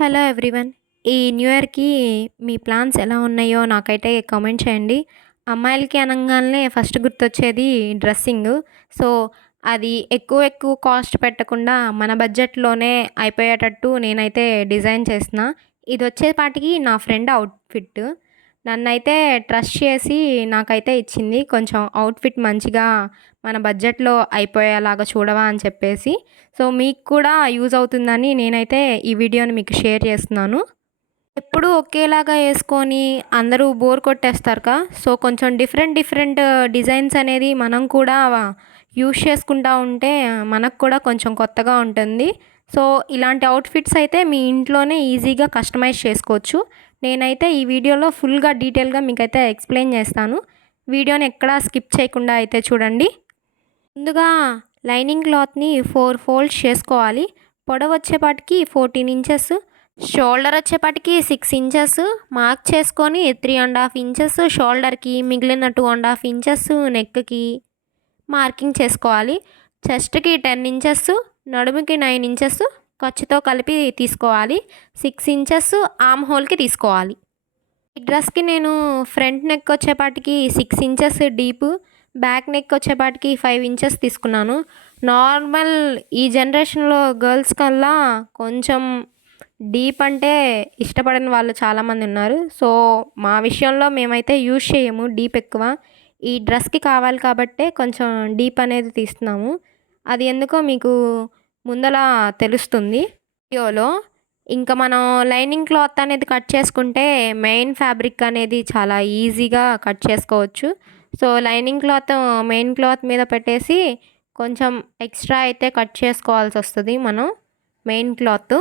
Hello everyone. ఈ new ఇయర్‌కి మీ plans ఎలా ఉన్నాయో నాకైతే కామెంట్ చేయండి. అమ్మాయిలకి అనంగానే ఫస్ట్ గుర్తొచ్చేది డ్రెస్సింగు. సో, అది ఎక్కువ ఎక్కువ కాస్ట్ పెట్టకుండా మన బడ్జెట్‌లోనే అయిపోయేటట్టు నేనైతే డిజైన్ చేసిన. ఇదొచ్చేపాటికి నా ఫ్రెండ్ అవుట్‌ఫిట్. నన్నైతే ట్రస్ట్ చేసి నాకైతే ఇచ్చింది. కొంచెం అవుట్‌ఫిట్ మంచిగా మన బడ్జెట్‌లో అయిపోయేలాగా చూడవా అని చెప్పేసి. సో, మీకు కూడా యూజ్ అవుతుందని నేనైతే ఈ వీడియోని మీకు షేర్ చేస్తున్నాను. ఎప్పుడూ ఒకేలాగా యేసుకొని అందరూ బోర్ కొట్టేస్తారుగా. సో, కొంచెం డిఫరెంట్ డిఫరెంట్ డిజైన్స్ అనేది మనం కూడా యూజ్ చేసుకుంటా ఉంటే మనకు కూడా కొంచెం కొత్తగా ఉంటుంది. సో, ఇలాంటి అవుట్‌ఫిట్స్ అయితే మీ ఇంట్లోనే ఈజీగా కస్టమైజ్ చేసుకోవచ్చు. నేనైతే ఈ వీడియోలో ఫుల్‌గా డీటెయిల్‌గా మీకైతే ఎక్స్‌ప్లెయిన్ చేస్తాను. వీడియోని ఎక్కడా స్కిప్ చేయకుండా అయితే చూడండి. ముందుగా లైనింగ్ క్లాత్‌ని 4 ఫోల్డ్స్ చేసుకోవాలి. పొడవొచ్చేపాటికి 14 ఇంచెస్, షోల్డర్ వచ్చేపాటికి 6 ఇంచెస్ మార్క్ చేసుకొని 3½ ఇంచెస్ షోల్డర్‌కి, మిగిలిన 2½ ఇంచెస్ నెక్‌కి మార్కింగ్ చేసుకోవాలి. చెస్ట్‌కి 10 ఇంచెస్, నడుముకి 9 ఇంచెస్ ఖర్చుతో కలిపి తీసుకోవాలి. 6 ఇంచెస్ ఆర్మ్ హోల్‌కి తీసుకోవాలి. ఈ డ్రెస్‌కి నేను ఫ్రంట్ నెక్ వచ్చేపాటికి 6 ఇంచెస్ డీపు, బ్యాక్ నెక్ వచ్చేపాటికి 5 ఇంచెస్ తీసుకున్నాను. నార్మల్ ఈ జనరేషన్‌లో గర్ల్స్ కల్లా కొంచెం డీప్ అంటే ఇష్టపడని వాళ్ళు చాలామంది ఉన్నారు. సో, మా విషయంలో మేమైతే యూజ్ చేయము డీప్ ఎక్కువ. ఈ డ్రెస్‌కి కావాలి కాబట్టే కొంచెం డీప్ అనేది తీస్తున్నాము. అది ఎందుకో మీకు ముందల తెలుస్తుంది వీడియోలో. ఇంకా మనం లైనింగ్ క్లాత్ అనేది కట్ చేసుకుంటే మెయిన్ ఫ్యాబ్రిక్ అనేది చాలా ఈజీగా కట్ చేసుకోవచ్చు. So, lining cloth main cloth మీద పెట్టేసి కొంచెం ఎక్స్ట్రా అయితే కట్ చేసుకోవాల్సొస్తది మనం మెయిన్ క్లాత్.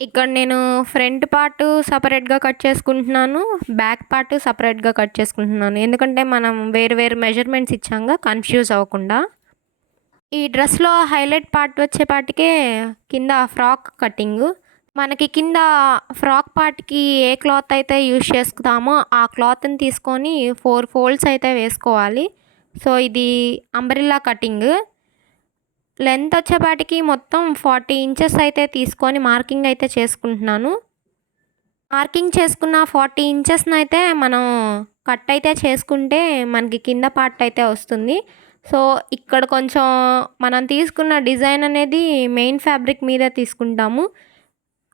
ఇక్కడ నేను ఫ్రంట్ పార్ట్ సెపరేట్‌గా కట్ చేసుకుంటున్నాను. బ్యాక్ పార్ట్ సెపరేట్‌గా కట్ చేసుకుంటున్నాను. ఎందుకంటే మనం వేరు వేరు మెజర్‌మెంట్స్ ఇచ్చాంగా కన్‌ఫ్యూజ్ అవ్వకుండా. ఈ డ్రెస్‌లో హైలైట్ పార్ట్ వచ్చేపాటికే కింద ఫ్రాక్ కటింగు. మనకి కింద ఫ్రాక్ పార్ట్‌కి ఏ క్లాత్ అయితే యూజ్ చేసుకుతామో ఆ క్లాత్‌ని తీసుకొని 4 ఫోల్డ్స్ అయితే వేసుకోవాలి. సో, ఇది అంబ్రెల్లా కటింగు. లెంత్ వచ్చేపాటికి మొత్తం 40 ఇంచెస్ అయితే తీసుకొని మార్కింగ్ అయితే చేసుకుంటున్నాను. మార్కింగ్ చేసుకున్న 40 ఇంచెస్‌నైతే మనం కట్ అయితే చేసుకుంటే మనకి కింద పార్ట్ అయితే వస్తుంది. సో, ఇక్కడ కొంచెం మనం తీసుకున్న డిజైన్ అనేది మెయిన్ ఫ్యాబ్రిక్ మీదే తీసుకుంటాము.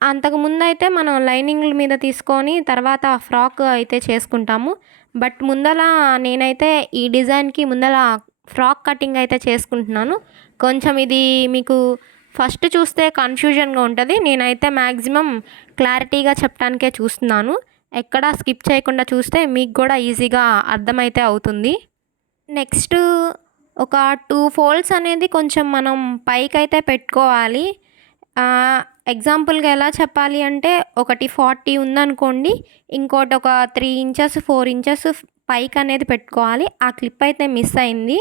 అంతకుముందయితే మనం లైనింగ్‌ల మీద తీసుకొని తర్వాత ఫ్రాక్ అయితే చేసుకుంటాము. బట్ ముందల నేనైతే ఈ డిజైన్‌కి ముందల ఫ్రాక్ కటింగ్ అయితే చేసుకుంటున్నాను. కొంచెం ఇది మీకు ఫస్ట్ చూస్తే కన్‌ఫ్యూజన్‌గా ఉంటది. నేనైతే మ్యాక్సిమం క్లారిటీగా చెప్పడానికే చూస్తున్నాను. ఎక్కడా స్కిప్ చేయకుండా చూస్తే మీకు కూడా ఈజీగా అర్థమైతే అవుతుంది. నెక్స్ట్ ఒక 2 ఫోల్డ్స్ అనేది కొంచెం మనం పైకైతే పెట్టుకోవాలి. ఎగ్జాంపుల్‌గా ఎలా చెప్పాలి అంటే ఒకటి 40 ఉందనుకోండి. ఇంకోటి ఒక 3 ఇంచెస్, 4 ఇంచెస్ పైకనేది పెట్టుకోవాలి. ఆ క్లిప్ అయితే మిస్ అయింది.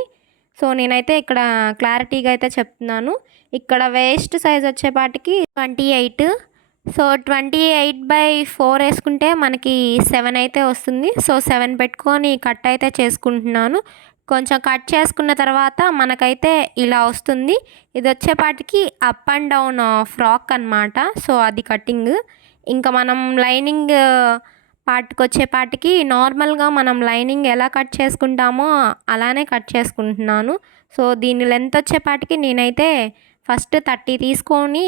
సో, నేనైతే ఇక్కడ క్లారిటీగా అయితే చెప్తున్నాను. ఇక్కడ వేస్ట్ సైజ్ వచ్చేపాటికి 28. సో, 28/4 యేసుకుంటే మనకి 7 అయితే వస్తుంది. సో, 7 పెట్టుకొని కట్ అయితే చేసుకుంటున్నాను. కొంచెం కట్ చేసుకున్న తర్వాత మనకైతే ఇలా వస్తుంది. ఇదొచ్చేపాటికి అప్ అండ్ డౌన్ ఫ్రాక్ అనమాట. సో, అది కటింగ్. ఇంకా మనం లైనింగ్ పార్ట్‌కొచ్చేపాటికి నార్మల్‌గా మనం లైనింగ్ ఎలా కట్ చేసుకుంటామో అలానే కట్ చేసుకుంటున్నాను. సో, దీని లెంత్ వచ్చేపాటికి నేనైతే ఫస్ట్ 30 తీసుకొని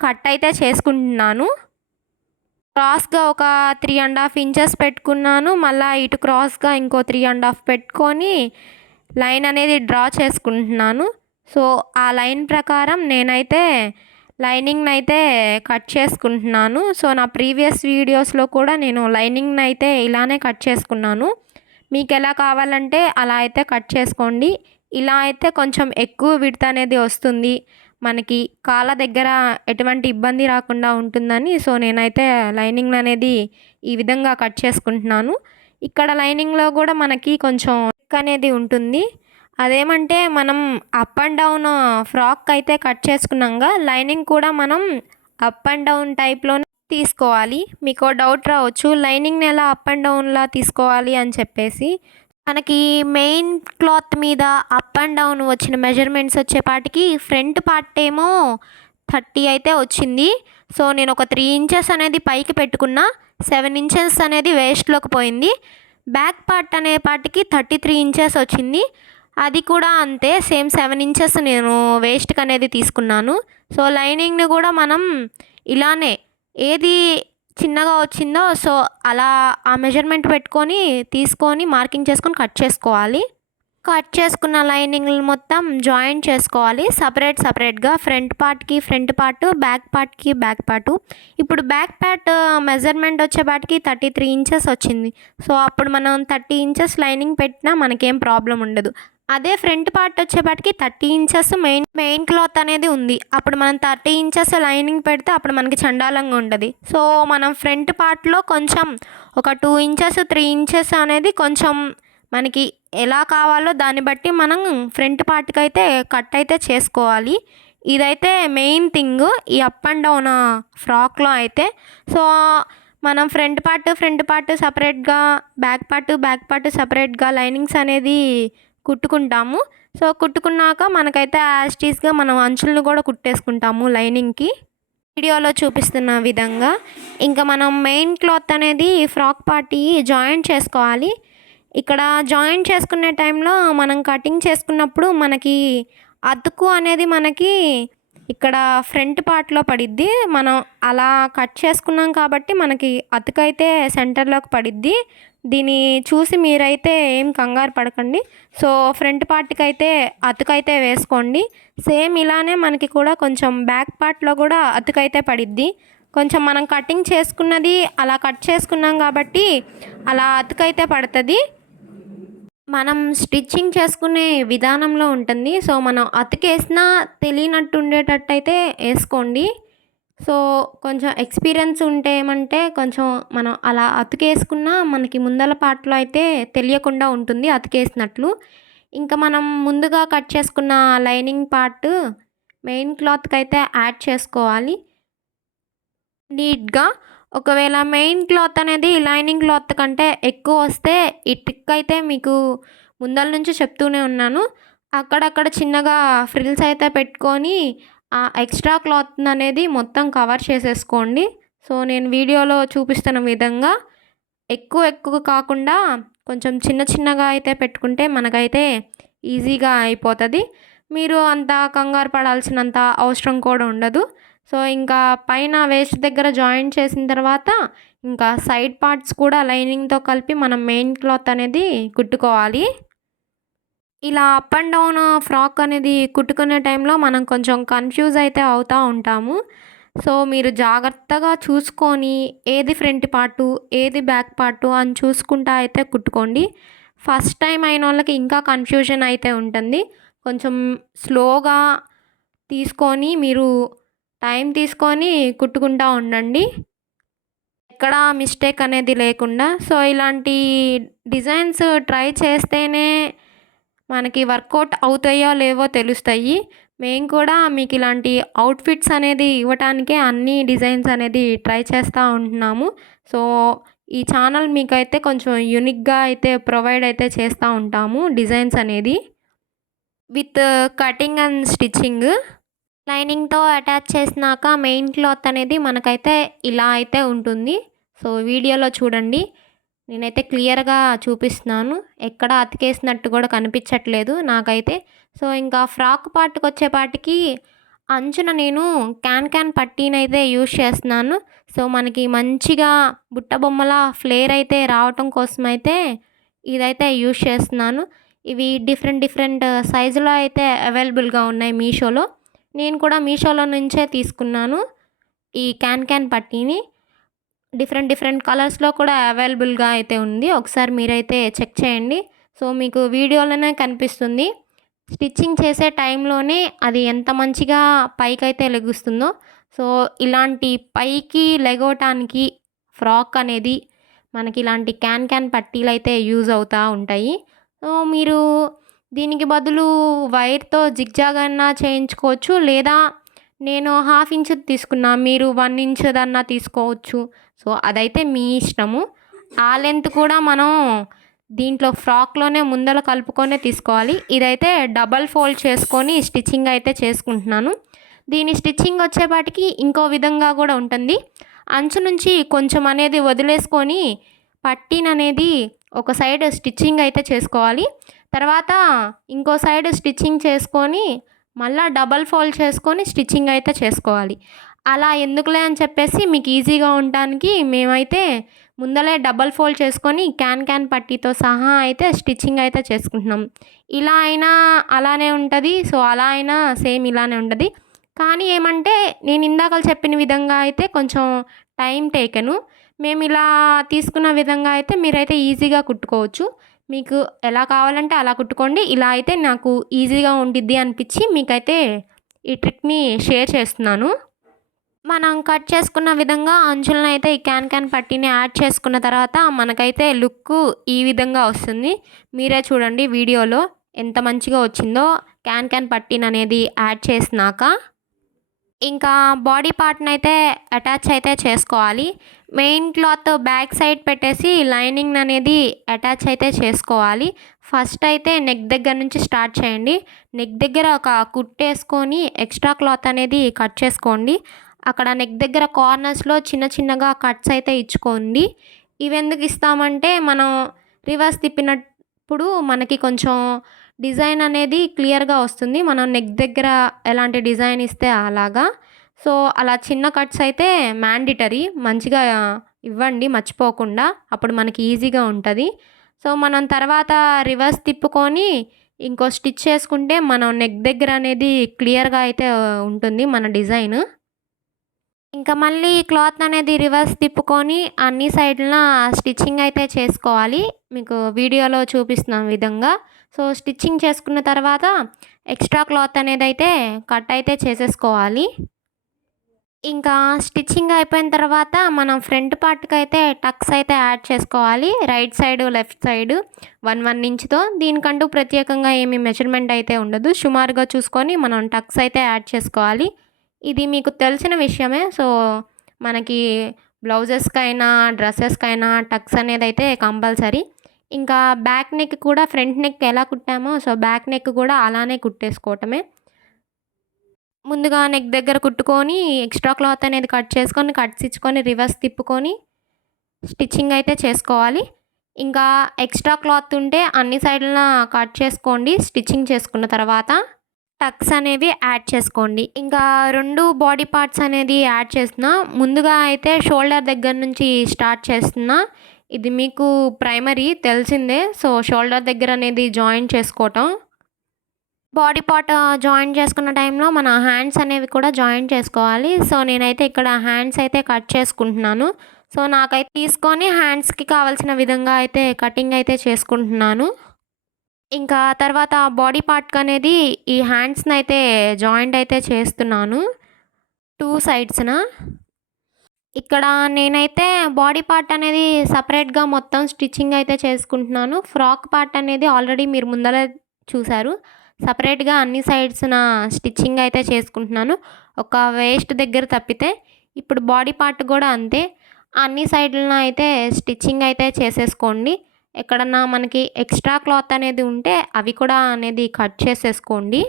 కట్ అయితే చేసుకుంటున్నాను. క్రాస్‌గా ఒక 3½ ఇంచెస్ పెట్టుకున్నాను. మళ్ళా ఇటు క్రాస్‌గా ఇంకో 3½ పెట్టుకొని లైన్ అనేది డ్రా చేసుకుంటున్నాను. సో, ఆ లైన్ ప్రకారం నేనైతే లైనింగ్‌నైతే కట్ చేసుకుంటున్నాను. సో, నా ప్రీవియస్ వీడియోస్‌లో కూడా నేను లైనింగ్‌నైతే ఇలానే కట్ చేసుకున్నాను. మీకెలా కావాలంటే అలా అయితే కట్ చేసుకోండి. ఇలా అయితే కొంచెం ఎక్కువ విడ్త్ అనేది వస్తుంది. మనకి కాళ్ళ దగ్గర ఎటువంటి ఇబ్బంది రాకుండా ఉంటుందని సో, నేనైతే లైనింగ్ అనేది ఈ విధంగా కట్ చేసుకుంటున్నాను. ఇక్కడ లైనింగ్‌లో కూడా మనకి కొంచెం నెక్ అనేది ఉంటుంది. అదేమంటే మనం అప్ అండ్ డౌన్ ఫ్రాక్ అయితే కట్ చేసుకున్నాంగా లైనింగ్ కూడా మనం అప్ అండ్ డౌన్ టైప్‌లోనే తీసుకోవాలి. మీకో డౌట్ రావచ్చు లైనింగ్‌ని ఎలా అప్ అండ్ డౌన్‌లా తీసుకోవాలి అని చెప్పేసి. మనకి మెయిన్ క్లాత్ మీద అప్ అండ్ డౌన్ వచ్చిన మెజర్మెంట్స్ వచ్చేపాటికి ఫ్రంట్ పార్ట్ ఏమో 30 అయితే వచ్చింది. సో నేను ఒక 3 ఇంచెస్ అనేది పైకి పెట్టుకున్నా, 7 ఇంచెస్ అనేది వేస్ట్లోకి పోయింది. బ్యాక్ పార్ట్ అనే పార్ట్కి 33 ఇంచెస్ వచ్చింది. అది కూడా అంతే, సేమ్ 7 ఇంచెస్ నేను వేస్ట్కి అనేది తీసుకున్నాను. సో లైనింగ్ని కూడా మనం ఇలానే ఏది చిన్నగా వచ్చిందో సో అలా ఆ మెజర్మెంట్ పెట్టుకొని తీసుకొని మార్కింగ్ చేసుకొని కట్ చేసుకోవాలి. కట్ చేసుకున్న లైనింగ్లు మొత్తం జాయింట్ చేసుకోవాలి సపరేట్గా, ఫ్రంట్ పార్ట్కి ఫ్రంట్ పార్ట్, బ్యాక్ పార్ట్కి బ్యాక్ పార్ట్. ఇప్పుడు బ్యాక్ పార్ట్ మెజర్మెంట్ వచ్చేపాటికి 33 ఇంచెస్ వచ్చింది. సో అప్పుడు మనం 30 ఇంచెస్ లైనింగ్ పెట్టినా మనకేం ప్రాబ్లం ఉండదు. అదే ఫ్రంట్ పార్ట్ వచ్చేపాటికి 30 ఇంచెస్ మెయిన్ క్లాత్ అనేది ఉంది. అప్పుడు మనం 30 ఇంచెస్ లైనింగ్ పెడితే అప్పుడు మనకి చండాలంగా ఉంటుంది. సో మనం ఫ్రంట్ పార్ట్లో కొంచెం ఒక 2 ఇంచెస్ 3 ఇంచెస్ అనేది కొంచెం మనకి ఎలా కావాలో దాన్ని బట్టి మనం ఫ్రంట్ పార్ట్కి అయితే కట్ అయితే చేసుకోవాలి. ఇదైతే మెయిన్ థింగ్ ఈ అప్ అండ్ డౌన్ ఫ్రాక్లో అయితే. సో మనం ఫ్రంట్ పార్ట్ సపరేట్గా, బ్యాక్ పార్ట్ సపరేట్గా లైనింగ్స్ అనేది కుట్టుకుంటాము. సో కుట్టుకున్నాక మనకైతే యాజ్ టీస్గా మనం అంచులను కూడా కుట్టేసుకుంటాము లైనింగ్కి వీడియోలో చూపిస్తున్న విధంగా. ఇంకా మనం మెయిన్ క్లాత్ అనేది ఫ్రాక్ పార్టీ జాయింట్ చేసుకోవాలి. ఇక్కడ జాయింట్ చేసుకునే టైంలో మనం కటింగ్ చేసుకున్నప్పుడు మనకి అతుకు అనేది మనకి ఇక్కడ ఫ్రంట్ పార్ట్లో పడిద్ది. మనం అలా కట్ చేసుకున్నాం కాబట్టి మనకి అతుకైతే సెంటర్లోకి పడిద్ది. దీన్ని చూసి మీరైతే ఏం కంగారు పడకండి. సో ఫ్రంట్ పార్ట్కి అయితే అతుకైతే వేసుకోండి. సేమ్ ఇలానే మనకి కూడా కొంచెం బ్యాక్ పార్ట్లో కూడా అతుకైతే పడిద్ది. కొంచెం మనం కటింగ్ చేసుకున్నది అలా కట్ చేసుకున్నాం కాబట్టి అలా అతుకైతే పడుతుంది. మనం స్టిచ్చింగ్ చేసుకునే విధానంలో ఉంటుంది. సో మనం అతికేసినా తెలియనట్టు ఉండేటట్టు అయితే వేసుకోండి. సో కొంచెం ఎక్స్పీరియన్స్ ఉంటే ఏమంటే కొంచెం మనం అలా అతికేసుకున్నా మనకి ముందల పార్ట్లో అయితే తెలియకుండా ఉంటుంది అతికేసినట్లు. ఇంకా మనం ముందుగా కట్ చేసుకున్న లైనింగ్ పార్ట్ మెయిన్ క్లాత్కి అయితే యాడ్ చేసుకోవాలి నీట్గా. ఒకవేళ మెయిన్ క్లాత్ అనేది లైనింగ్ క్లాత్ కంటే ఎక్కువ వస్తే ఈ ట్రిక్ అయితే మీకు ముందల నుంచి చెప్తూనే ఉన్నాను. అక్కడక్కడ చిన్నగా ఫ్రిల్స్ అయితే పెట్టుకొని ఆ ఎక్స్ట్రా క్లాత్ అనేది మొత్తం కవర్ చేసేసుకోండి. సో నేను వీడియోలో చూపిస్తున్న విధంగా ఎక్కువ కాకుండా కొంచెం చిన్నగా అయితే పెట్టుకుంటే మనకైతే ఈజీగా అయిపోతుంది. మీరు అంత కంగారు పడాల్సినంత అవసరం కూడా ఉండదు. సో ఇంకా పైన వేస్ట్ దగ్గర జాయింట్ చేసిన తర్వాత ఇంకా సైడ్ పార్ట్స్ కూడా లైనింగ్తో కలిపి మనం మెయిన్ క్లాత్ అనేది కుట్టుకోవాలి. ఇలా అప్ అండ్ డౌన్ ఫ్రాక్ అనేది కుట్టుకునే టైంలో మనం కొంచెం కన్ఫ్యూజ్ అయితే అవుతూ ఉంటాము. సో మీరు జాగ్రత్తగా చూసుకొని ఏది ఫ్రంట్ పార్టు ఏది బ్యాక్ పార్టు అని చూసుకుంటా అయితే కుట్టుకోండి. ఫస్ట్ టైం అయిన వాళ్ళకి ఇంకా కన్ఫ్యూజన్ అయితే ఉంటుంది. కొంచెం స్లోగా తీసుకొని మీరు టైం తీసుకొని కుట్టుకుంటూ ఉండండి, ఎక్కడ మిస్టేక్ అనేది లేకుండా. సో ఇలాంటి డిజైన్స్ ట్రై చేస్తేనే మనకి వర్కౌట్ అవుతాయో లేవో తెలుస్తాయి. మేము కూడా మీకు ఇలాంటి అవుట్ఫిట్స్ అనేది ఇవ్వటానికే అన్ని డిజైన్స్ అనేది ట్రై చేస్తూ ఉంటున్నాము. సో ఈ ఛానల్ మీకైతే కొంచెం యూనిక్గా అయితే ప్రొవైడ్ అయితే చేస్తూ ఉంటాము డిజైన్స్ అనేది విత్ కటింగ్ అండ్ స్టిచ్చింగ్. లైనింగ్తో అటాచ్ చేసినాక మెయిన్ క్లాత్ అనేది మనకైతే ఇలా అయితే ఉంటుంది. సో వీడియోలో చూడండి, నేనైతే క్లియర్గా చూపిస్తున్నాను, ఎక్కడ అతికేసినట్టు కూడా కనిపించట్లేదు నాకైతే. సో ఇంకా ఫ్రాక్ పార్ట్కి వచ్చేపాటికి అంచున నేను క్యాన్ పట్టీనైతే యూజ్ చేస్తున్నాను. సో మనకి మంచిగా బుట్ట బొమ్మల ఫ్లేర్ అయితే రావటం కోసం అయితే ఇదైతే యూజ్ చేస్తున్నాను. ఇవి డిఫరెంట్ సైజులో అయితే అవైలబుల్గా ఉన్నాయి మీషోలో. నేను కూడా మీషోలో నుంచే తీసుకున్నాను ఈ క్యాన్ పట్టీని. డిఫరెంట్ కలర్స్లో కూడా అవైలబుల్గా అయితే ఉంది. ఒకసారి మీరైతే చెక్ చేయండి. సో మీకు వీడియోలోనే కనిపిస్తుంది. స్టిచ్చింగ్ చేసే టైంలోనే అది ఎంత మంచిగా పైకైతే లెగుస్తుందో. సో ఇలాంటి పైకి లెగవటానికి ఫ్రాక్ అనేది మనకి ఇలాంటి క్యాన్ పట్టీలు అయితే యూజ్ అవుతూ ఉంటాయి. సో మీరు దీనికి బదులు వైర్తో జిగ్జాగ్ అన్నా చేయించుకోవచ్చు, లేదా నేను 1/2 ఇంచ్ తీసుకున్నా, మీరు 1 ఇంచ్ దన్నా తీసుకోవచ్చు. సో అదైతే మీ ఇష్టము. ఆ లెంత్ కూడా మనం దీంట్లో ఫ్రాక్లోనే ముందర కలుపుకొనే తీసుకోవాలి. ఇదైతే డబల్ ఫోల్డ్ చేసుకొని స్టిచ్చింగ్ అయితే చేసుకుంటున్నాను. దీని స్టిచ్చింగ్ వచ్చేపాటికి ఇంకో విధంగా కూడా ఉంటుంది. అంచు నుంచి కొంచెం అనేది వదిలేసుకొని పట్టీననేది ఒక సైడ్ స్టిచ్చింగ్ అయితే చేసుకోవాలి. తర్వాత ఇంకో సైడ్ స్టిచ్చింగ్ చేసుకొని మళ్ళా డబల్ ఫోల్డ్ చేసుకొని స్టిచ్చింగ్ అయితే చేసుకోవాలి. అలా ఎందుకులే అని చెప్పేసి మీకు ఈజీగా ఉండటానికి మేమైతే ముందలే డబల్ ఫోల్డ్ చేసుకొని క్యాన్ పట్టీతో సహా అయితే స్టిచ్చింగ్ అయితే చేసుకుంటున్నాం. ఇలా అయినా అలానే ఉంటుంది. సో అలా అయినా సేమ్ ఇలానే ఉంటుంది. కానీ ఏమంటే నేను ఇందాకల చెప్పిన విధంగా అయితే కొంచెం టైం టేకెను. మేము ఇలా తీసుకున్న విధంగా అయితే మీరైతే ఈజీగా కుట్టుకోవచ్చు. మీకు ఎలా కావాలంటే అలా కుట్టుకోండి. ఇలా అయితే నాకు ఈజీగా ఉండిద్ది అనిపించి మీకైతే ఈ ట్రిక్‌ని షేర్ చేస్తున్నాను. మనం కట్ చేసుకున్న విధంగా అంచులనైతే ఈ క్యాన్ పట్టీని యాడ్ చేసుకున్న తర్వాత మనకైతే లుక్కు ఈ విధంగా వస్తుంది. మీరే చూడండి వీడియోలో ఎంత మంచిగా వచ్చిందో క్యాన్ పట్టీననేది యాడ్ చేసినాక. ఇంకా బాడీ పార్ట్‌నైతే అటాచ్ అయితే చేసుకోవాలి. మెయిన్ క్లాత్ బ్యాక్ సైడ్ పెట్టేసి లైనింగ్ అనేది అటాచ్ అయితే చేసుకోవాలి. ఫస్ట్ అయితే నెక్ దగ్గర నుంచి స్టార్ట్ చేయండి. నెక్ దగ్గర ఒక కుట్టేసుకొని ఎక్స్ట్రా క్లాత్ అనేది కట్ చేసుకోండి. అక్కడ నెక్ దగ్గర కార్నర్స్‌లో చిన్నగా కట్స్ అయితే ఇచ్చుకోండి. ఇవెందుకు ఇస్తామంటే మనం రివర్స్ తిప్పినప్పుడు మనకి కొంచెం డిజైన్ అనేది క్లియర్‌గా వస్తుంది. మనం నెక్ దగ్గర ఎలాంటి డిజైన్ ఇస్తే అలాగా. సో అలా చిన్న కట్స్ అయితే మ్యాండేటరీ. మంచిగా ఇవ్వండి మర్చిపోకుండా. అప్పుడు మనకి ఈజీగా ఉంటది. సో మనం తర్వాత రివర్స్ తిప్పుకొని ఇంకో స్టిచ్ చేసుకుంటే మనం నెక్ దగ్గర అనేది క్లియర్‌గా అయితే ఉంటుంది మన డిజైన్. ఇంకా మళ్ళీ క్లాత్ అనేది రివర్స్ తిప్పుకొని అన్ని సైడ్‌ల స్టిచ్చింగ్ అయితే చేసుకోవాలి. మీకు వీడియోలో చూపిస్తున్న విధంగా. సో స్టిచ్చింగ్ చేసుకున్న తర్వాత ఎక్స్ట్రా క్లాత్ అనేదైతే కట్ అయితే చేసేసుకోవాలి. ఇంకా స్టిచ్చింగ్ అయిపోయిన తర్వాత మనం ఫ్రంట్ పార్ట్‌కైతే టక్స్ అయితే యాడ్ చేసుకోవాలి. Right side, left side 1 ఇంచ్‌తో. దీనికంటూ ప్రత్యేకంగా ఏమి మెజర్‌మెంట్ అయితే ఉండదు. సుమారుగా చూసుకొని మనం టక్స్ అయితే యాడ్ చేసుకోవాలి. ఇది మీకు తెలిసిన విషయమే. సో మనకి బ్లౌజెస్‌కైనా, డ్రెసెస్‌కైనా టక్స్ అనేదైతే కంపల్సరీ. ఇంకా బ్యాక్ నెక్ కూడా ఫ్రంట్ నెక్ ఎలా కుట్టామో సో బ్యాక్ నెక్ కూడా అలానే కుట్టేసుకోవటమే. ముందుగా నెక్ దగ్గర కుట్టుకొని ఎక్స్ట్రా క్లాత్ అనేది కట్ చేసుకొని కట్స్ ఇచ్చుకొని రివర్స్ తిప్పుకొని స్టిచ్చింగ్ అయితే చేసుకోవాలి. ఇంకా ఎక్స్ట్రా క్లాత్ ఉంటే అన్ని సైడ్‌ల కట్ చేసుకోండి. స్టిచ్చింగ్ చేసుకున్న తర్వాత టక్స్ అనేవి యాడ్ చేసుకోండి. ఇంకా 2 బాడీ పార్ట్స్ అనేది యాడ్ చేస్తున్నా. ముందుగా అయితే షోల్డర్ దగ్గర నుంచి స్టార్ట్ చేస్తున్నా. ఇది మీకు ప్రైమరీ తెలిసిందే. సో షోల్డర్ దగ్గర అనేది జాయిన్ చేసుకోవటం. బాడీ పార్ట్ జాయిన్ చేసుకున్న టైంలో మన హ్యాండ్స్ అనేవి కూడా జాయిన్ చేసుకోవాలి. సో నేనైతే ఇక్కడ హ్యాండ్స్ అయితే కట్ చేసుకుంటున్నాను. సో నాకైతే తీసుకొని హ్యాండ్స్‌కి కావాల్సిన విధంగా అయితే కటింగ్ అయితే చేసుకుంటున్నాను. ఇంకా తర్వాత బాడీ పార్ట్‌కనేది ఈ హ్యాండ్స్‌నైతే జాయింట్ అయితే చేస్తున్నాను 2 సైడ్స్‌న. ఇక్కడ నేనైతే బాడీ పార్ట్ అనేది సెపరేట్‌గా మొత్తం స్టిచ్చింగ్ అయితే చేసుకుంటున్నాను. ఫ్రాక్ పార్ట్ అనేది ఆల్రెడీ మీరు ముందలే చూసారు. సెపరేట్‌గా అన్ని సైడ్స్‌న స్టిచ్చింగ్ అయితే చేసుకుంటున్నాను. ఒక వేస్ట్ దగ్గర తప్పితే. ఇప్పుడు బాడీ పార్ట్ కూడా అంతే. అన్ని సైడ్‌లన అయితే స్టిచ్చింగ్ అయితే చేసేసుకోండి. ఎక్కడన్నా మనకి ఎక్స్ట్రా క్లాత్ అనేది ఉంటే అవి కూడా అనేది కట్ చేసేసుకోండి.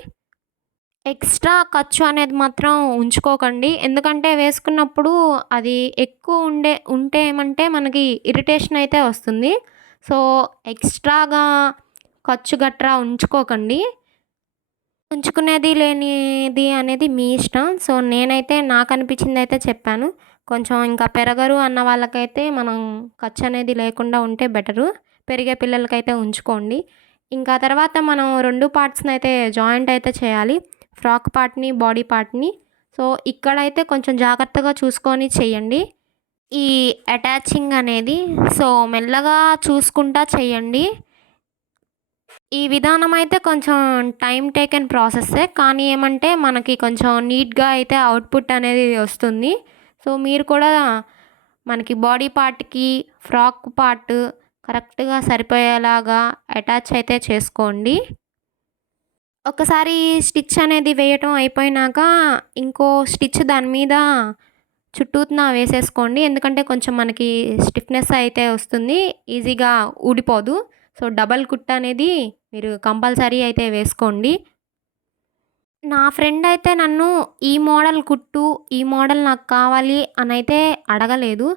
ఎక్స్ట్రా ఖర్చు అనేది మాత్రం ఉంచుకోకండి. ఎందుకంటే వేసుకున్నప్పుడు అది ఎక్కువ ఉంటే ఏమంటే మనకి ఇరిటేషన్ అయితే వస్తుంది. సో ఎక్స్ట్రాగా ఖర్చు గట్రా ఉంచుకోకండి. ఉంచుకునేది లేనిది అనేది మీ ఇష్టం. సో నేనైతే నాకు అనిపించిందైతే చెప్పాను. కొంచెం ఇంకా పెరగరు అన్న వాళ్ళకైతే మనం ఖర్చు అనేది లేకుండా ఉంటే బెటరు. పెరిగే పిల్లలకైతే ఉంచుకోండి. ఇంకా తర్వాత మనం 2 పార్ట్స్‌నైతే జాయింట్ అయితే చేయాలి. ఫ్రాక్ పార్ట్‌ని, బాడీ పార్ట్‌ని. సో ఇక్కడైతే కొంచెం జాగ్రత్తగా చూసుకొని చేయండి. ఈ అటాచింగ్ అనేది. సో మెల్లగా చూసుకుంటా చేయండి. ఈ విధానం అయితే కొంచెం టైమ్ టేకెన్ ప్రాసెస్సే. కానీ ఏమంటే మనకి కొంచెం నీట్‌గా అయితే అవుట్‌పుట్ అనేది వస్తుంది. సో మీరు కూడా మనకి బాడీ పార్ట్‌కి, ఫ్రాక్ పార్ట్ కరెక్ట్‌గా సరిపోయేలాగా అటాచ్ అయితే చేసుకోండి. ఒకసారి స్టిచ్ అనేది వేయటం అయిపోయినాక ఇంకో స్టిచ్ దాని మీద చుట్టూతన వేసేసుకోండి. ఎందుకంటే కొంచెం మనకి స్టిఫ్‌నెస్ అయితే వస్తుంది. ఈజీగా ఊడిపోదు. సో డబల్ కుట్ అనేది మీరు కంపల్సరీ అయితే వేసుకోండి. నా ఫ్రెండ్ అయితే నన్ను ఈ మోడల్ కుట్టు, ఈ మోడల్ నాకు కావాలి అనైతే అడగలేదు.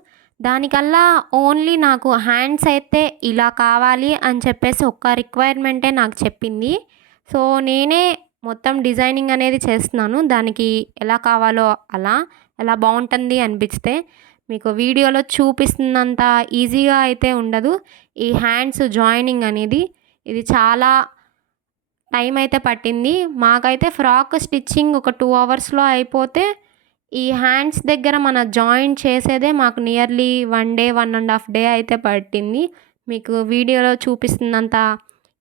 దానికల్లా ఓన్లీ నాకు హ్యాండ్స్ అయితే ఇలా కావాలి అని చెప్పేసి ఒక్క రిక్వైర్మెంటే నాకు చెప్పింది. సో, నేనే మొత్తం డిజైనింగ్ అనేది చేస్తున్నాను. దానికి ఎలా కావాలో అలా, ఎలా బావుంటుంది అనిపిస్తే. మీకు వీడియోలో చూపిస్తున్నంత ఈజీగా అయితే ఉండదు. ఈ హ్యాండ్స్ జాయినింగ్ అనేది. ఇది చాలా టైం అయితే పట్టింది. మాకైతే ఫ్రాక్ స్టిచ్చింగ్ ఒక 2 అవర్స్‌లో అయిపోతే, ఈ హ్యాండ్స్ దగ్గర మన జాయింట్ చేసేదే మాకు నియర్లీ 1 డే, 1 ½ డే అయితే పట్టింది. మీకు వీడియోలో చూపిస్తున్నంత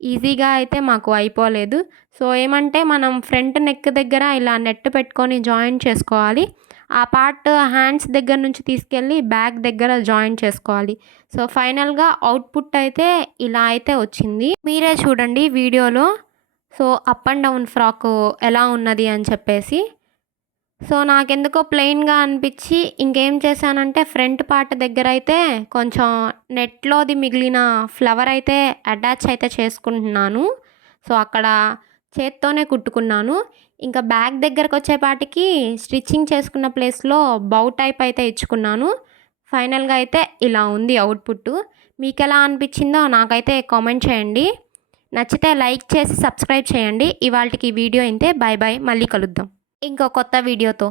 ఈజీగా అయితే మాకు అయిపోలేదు. సో, ఏమంటే మనం ఫ్రంట్ నెక్ దగ్గర ఇలా నెట్ పెట్టుకొని జాయింట్ చేసుకోవాలి. ఆ పార్ట్ హ్యాండ్స్ దగ్గర నుంచి తీసుకెళ్ళి బ్యాక్ దగ్గర జాయింట్ చేసుకోవాలి. సో, ఫైనల్‌గా అవుట్‌పుట్ అయితే ఇలా అయితే వచ్చింది. మీరే చూడండి వీడియోలో. So, up and down frock ఎలా ఉన్నది అని చెప్పేసి. సో, నాకెందుకో ప్లెయిన్‌గా అనిపిచ్చి ఇంకేం చేశానంటే ఫ్రంట్ పార్ట్ దగ్గరైతే కొంచెం నెట్‌లోది మిగిలిన ఫ్లవర్ అయితే అటాచ్ అయితే చేసుకుంటున్నాను. సో, అక్కడ చేత్తోనే కుట్టుకున్నాను. ఇంకా బ్యాక్ దగ్గరకొచ్చేపాటికి స్టిచ్చింగ్ చేసుకున్న ప్లేస్‌లో బౌ టైప్ అయితే ఇచ్చుకున్నాను. ఫైనల్‌గా అయితే ఇలా ఉంది అవుట్‌పుట్టు. మీకెలా అనిపిచ్చిందో నాకైతే కామెంట్ చేయండి. నచ్చితే లైక్ చేసి సబ్స్క్రైబ్ చేయండి. ఇవాల్టికి ఈ వీడియో ఇంతే. Bye bye. మళ్ళీ కలుద్దాం ఇంకో కొత్త వీడియోతో.